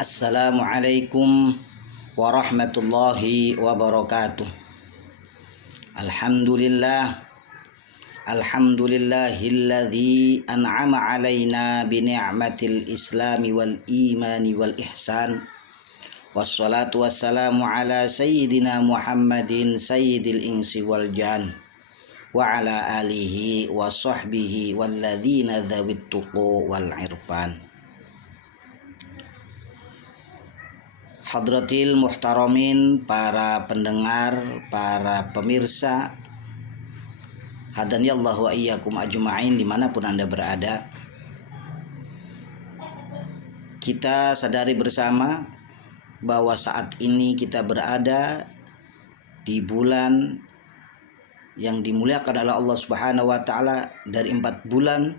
Assalamualaikum warahmatullahi wabarakatuh. Alhamdulillahilladzi an'ama alaina bi ni'matil islami wal imani wal ihsan. Wassalatu wassalamu ala sayyidina Muhammadin sayyidil insi wal jan wa ala alihi wa sahbihi walladzina dzawit tuqu wal irfan. Hadratil muhtaramin, para pendengar, para pemirsa, hadaniyallahu wa iyyakum ajma'in dimanapun Anda berada. Kita sadari bersama bahwa saat ini kita berada di bulan yang dimuliakan oleh Allah Subhanahu wa taala dari 4 bulan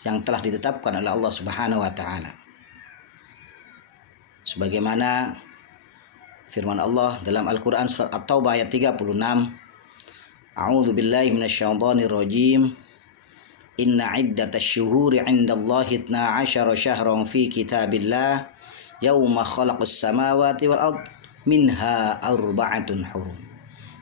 yang telah ditetapkan oleh Allah Subhanahu wa taala. Sebagaimana firman Allah dalam Al-Quran surat At-Taubah ayat 36, A'udzu billahi minasyaitonir rajim. Inna iddatasy syuhuri 'indallahi 12 syahran fi kitabillah yauma khalaqas samawati wal ard minha arba'atun hurum.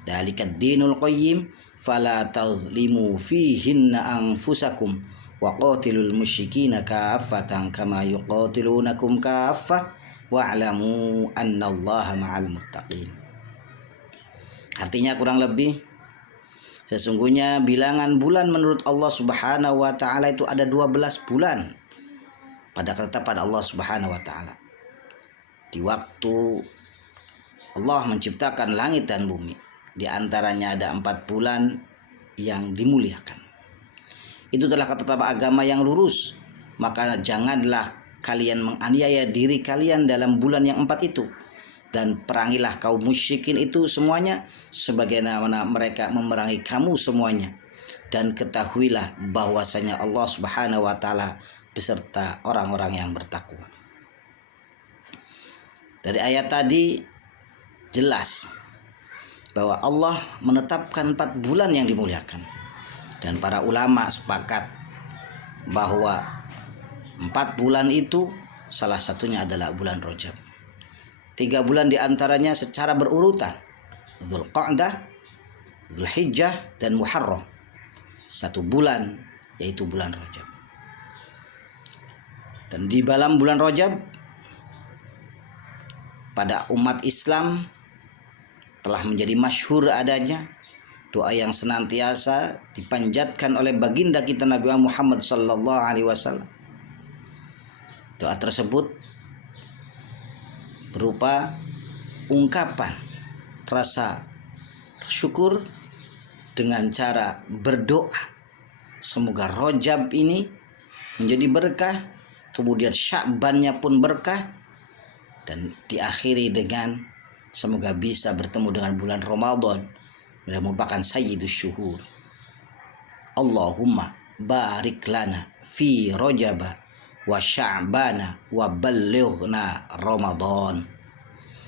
Dzalikad dinul qayyim fala tadhlimu fihinna anfusakum wa qatilul musyrikina kaffatan kama yuqatilunakum kaffah wa'lamu annallaha ma'al muttaqin. Artinya kurang lebih, sesungguhnya bilangan bulan menurut Allah Subhanahu wa taala itu ada 12 bulan pada ketetapan Allah Subhanahu wa taala. Di waktu Allah menciptakan langit dan bumi, di antaranya ada 4 bulan yang dimuliakan. Itu adalah ketetapan agama yang lurus, maka janganlah kalian menganiaya diri kalian dalam bulan yang 4 itu, dan perangilah kaum musyrikin itu semuanya sebagaimana mereka memerangi kamu semuanya, dan ketahuilah bahwasanya Allah Subhanahu wa taala beserta orang-orang yang bertakwa. Dari ayat tadi jelas bahwa Allah menetapkan 4 bulan yang dimuliakan, dan para ulama sepakat bahwa 4 bulan itu salah satunya adalah bulan Rajab. 3 bulan diantaranya secara berurutan, Dzulqa'dah, Dzulhijjah, dan Muharram. 1 bulan yaitu bulan Rajab. Dan di dalam bulan Rajab pada umat Islam telah menjadi masyhur adanya doa yang senantiasa dipanjatkan oleh baginda kita Nabi Muhammad sallallahu alaihi wasallam. Doa tersebut berupa ungkapan rasa syukur dengan cara berdoa semoga Rajab ini menjadi berkah, kemudian Sya'bannya pun berkah, dan diakhiri dengan semoga bisa bertemu dengan bulan Ramadan yang merupakan sayyidus syuhur. Allahumma barik lana fi Rajab wa Sya'bana wa ballighna Ramadan.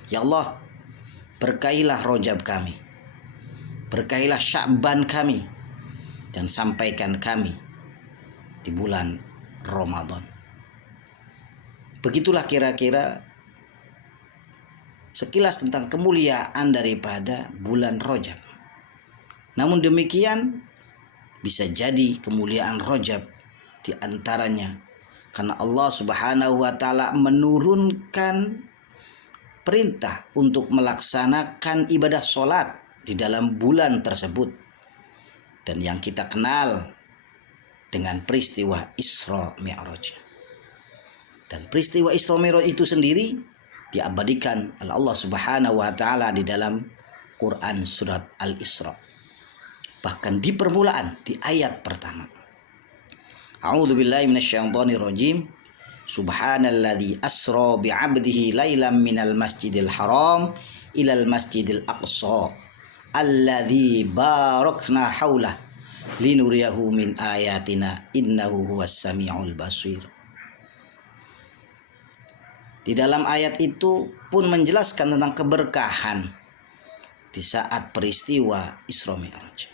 Ya Allah, berkahilah Rajab kami, berkahilah Sya'ban kami, dan sampaikan kami di bulan Ramadan. Begitulah kira-kira sekilas tentang kemuliaan daripada bulan Rajab. Namun demikian, bisa jadi kemuliaan Rajab di antaranya karena Allah Subhanahu wa taala menurunkan perintah untuk melaksanakan ibadah sholat di dalam bulan tersebut, dan yang kita kenal dengan peristiwa Isra Mi'raj. Dan peristiwa Isra Mi'raj itu sendiri diabadikan oleh Allah Subhanahu wa taala di dalam Quran surat Al-Isra. Bahkan di permulaan, di ayat pertama, A'udzu billahi minasyaitonir rajim. Subhanalladzi asra bi'abdihi lailam minal masjidil haram ilal masjidil aqsa alladzi barakna haulah linuriyahu min ayatina innahu huwas samiul basir. Di dalam ayat itu pun menjelaskan tentang keberkahan di saat peristiwa Isra Mi'raj.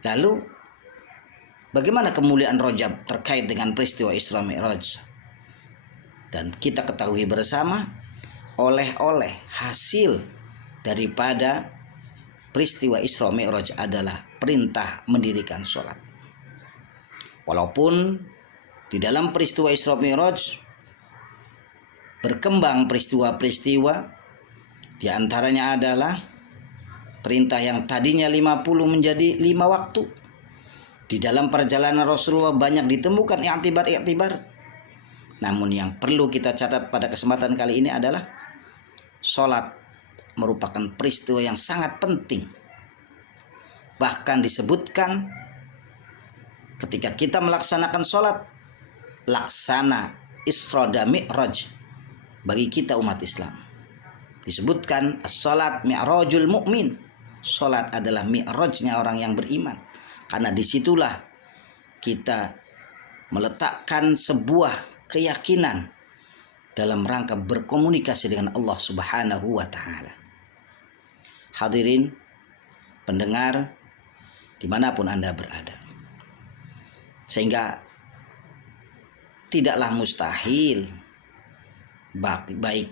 Lalu bagaimana kemuliaan Rajab terkait dengan peristiwa Isra Mi'raj? Dan kita ketahui bersama, oleh-oleh hasil daripada peristiwa Isra Mi'raj adalah perintah mendirikan sholat. Walaupun di dalam peristiwa Isra Mi'raj berkembang peristiwa-peristiwa, di antaranya adalah perintah yang tadinya 50 menjadi 5 waktu. Di dalam perjalanan Rasulullah banyak ditemukan i'tibar-i'tibar. Namun yang perlu kita catat pada kesempatan kali ini adalah sholat merupakan peristiwa yang sangat penting. Bahkan disebutkan ketika kita melaksanakan sholat, laksana Isra dan Mi'raj bagi kita umat Islam. Disebutkan as-sholat mi'rajul mu'min. Sholat adalah mi'rajnya orang yang beriman. Karena disitulah kita meletakkan sebuah keyakinan dalam rangka berkomunikasi dengan Allah Subhanahu wa Ta'ala. Hadirin pendengar dimanapun Anda berada, sehingga tidaklah mustahil baik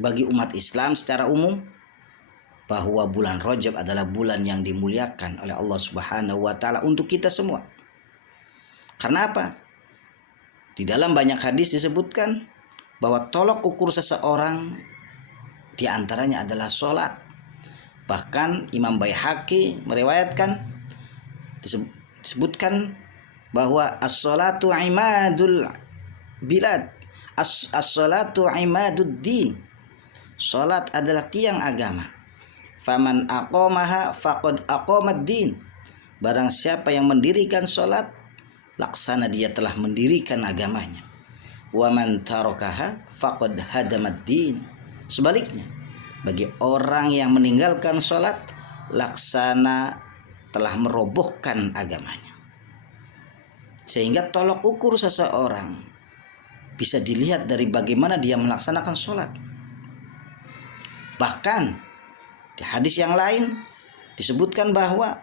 bagi umat Islam secara umum bahwa bulan Rajab adalah bulan yang dimuliakan oleh Allah Subhanahu wa Ta'ala untuk kita semua. Karena apa? Di dalam banyak hadis disebutkan bahwa tolok ukur seseorang diantaranya adalah sholat. Bahkan Imam Baihaqi meriwayatkan, disebutkan bahwa as-sholatu imadul bilad, as-sholatu imadud din. Sholat adalah tiang agama. Faman aqamaha faqad aqamad din. Barang siapa yang mendirikan sholat, laksana dia telah mendirikan agamanya. Wa man tarakaha faqad hadamad din. Sebaliknya, bagi orang yang meninggalkan sholat, laksana telah merobohkan agamanya. Sehingga tolok ukur seseorang bisa dilihat dari bagaimana dia melaksanakan sholat. Bahkan di hadis yang lain disebutkan bahwa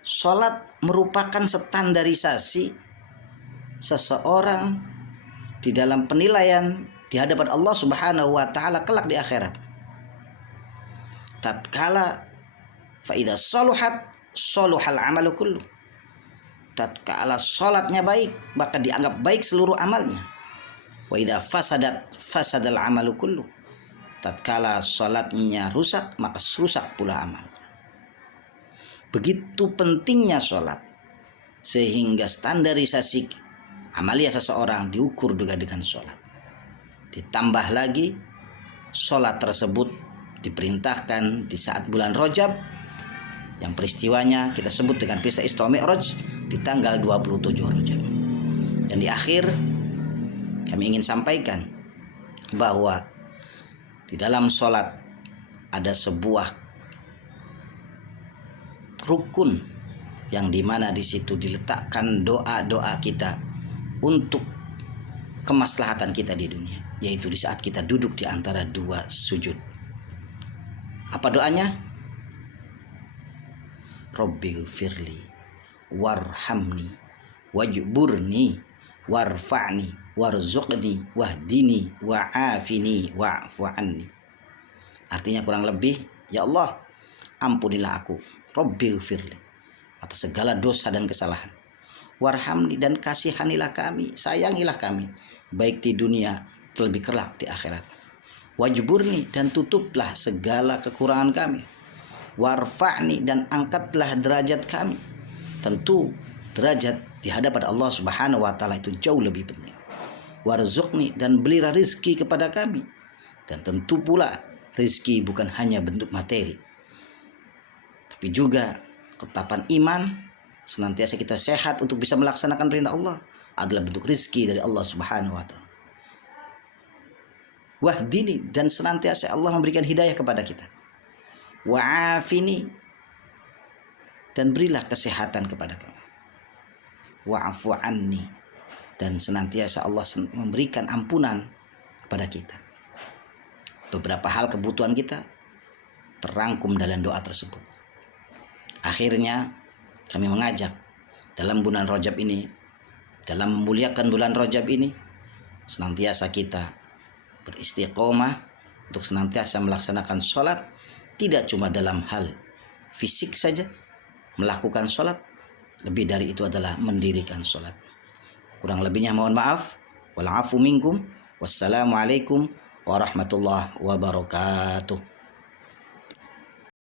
sholat merupakan standarisasi seseorang di dalam penilaian di hadapan Allah Subhanahu wa Ta'ala kelak di akhirat. Tatkala fa idza saluhat saluhal amalu kullu. Tatkala sholatnya baik, maka dianggap baik seluruh amalnya. Wa idza fasadat fasadal amalu kullu. Tatkala sholatnya rusak, maka rusak pula amal. Begitu pentingnya sholat, sehingga standarisasi amalia seseorang diukur juga dengan sholat. Ditambah lagi, sholat tersebut diperintahkan di saat bulan Rajab, yang peristiwanya kita sebut dengan peristiwa Isra Mi'raj di tanggal 27 Rajab. Dan di akhir kami ingin sampaikan bahwa di dalam sholat ada sebuah rukun yang dimana di situ diletakkan doa-doa kita untuk kemaslahatan kita di dunia, yaitu di saat kita duduk di antara dua sujud. Apa doanya? Rabbighfirli warhamni wajburni warfa'ni warzuqni wahdini wa'afini wa'fu anni. Artinya kurang lebih, ya Allah, ampunilah aku, Rabbighfirli, atas segala dosa dan kesalahan. Warhamni, dan kasihanilah kami, sayangilah kami, baik di dunia terlebih kelak di akhirat. Wajburni, dan tutuplah segala kekurangan kami. Warfa'ni, dan angkatlah derajat kami. Tentu derajat di hadapan Allah Subhanahu wa Ta'ala itu jauh lebih penting. Warzuqni, dan berilah rizki kepada kami. Dan tentu pula rizki bukan hanya bentuk materi, tapi juga ketapan iman, senantiasa kita sehat untuk bisa melaksanakan perintah Allah, adalah bentuk rizki dari Allah Subhanahu wa Ta'ala. Wahdini, dan senantiasa Allah memberikan hidayah kepada kita. Wa'afini, dan berilah kesehatan kepada kami. Wa'fu anni, dan senantiasa Allah memberikan ampunan kepada kita. Beberapa hal kebutuhan kita terangkum dalam doa tersebut. Akhirnya kami mengajak dalam bulan Rajab ini dalam memuliakan bulan Rajab ini, senantiasa kita beristiqomah untuk senantiasa melaksanakan sholat, tidak cuma dalam hal fisik saja melakukan sholat, lebih dari itu adalah mendirikan sholat. Kurang lebihnya mohon maaf. Wal afu minkum. Wassalamualaikum warahmatullahi wabarakatuh.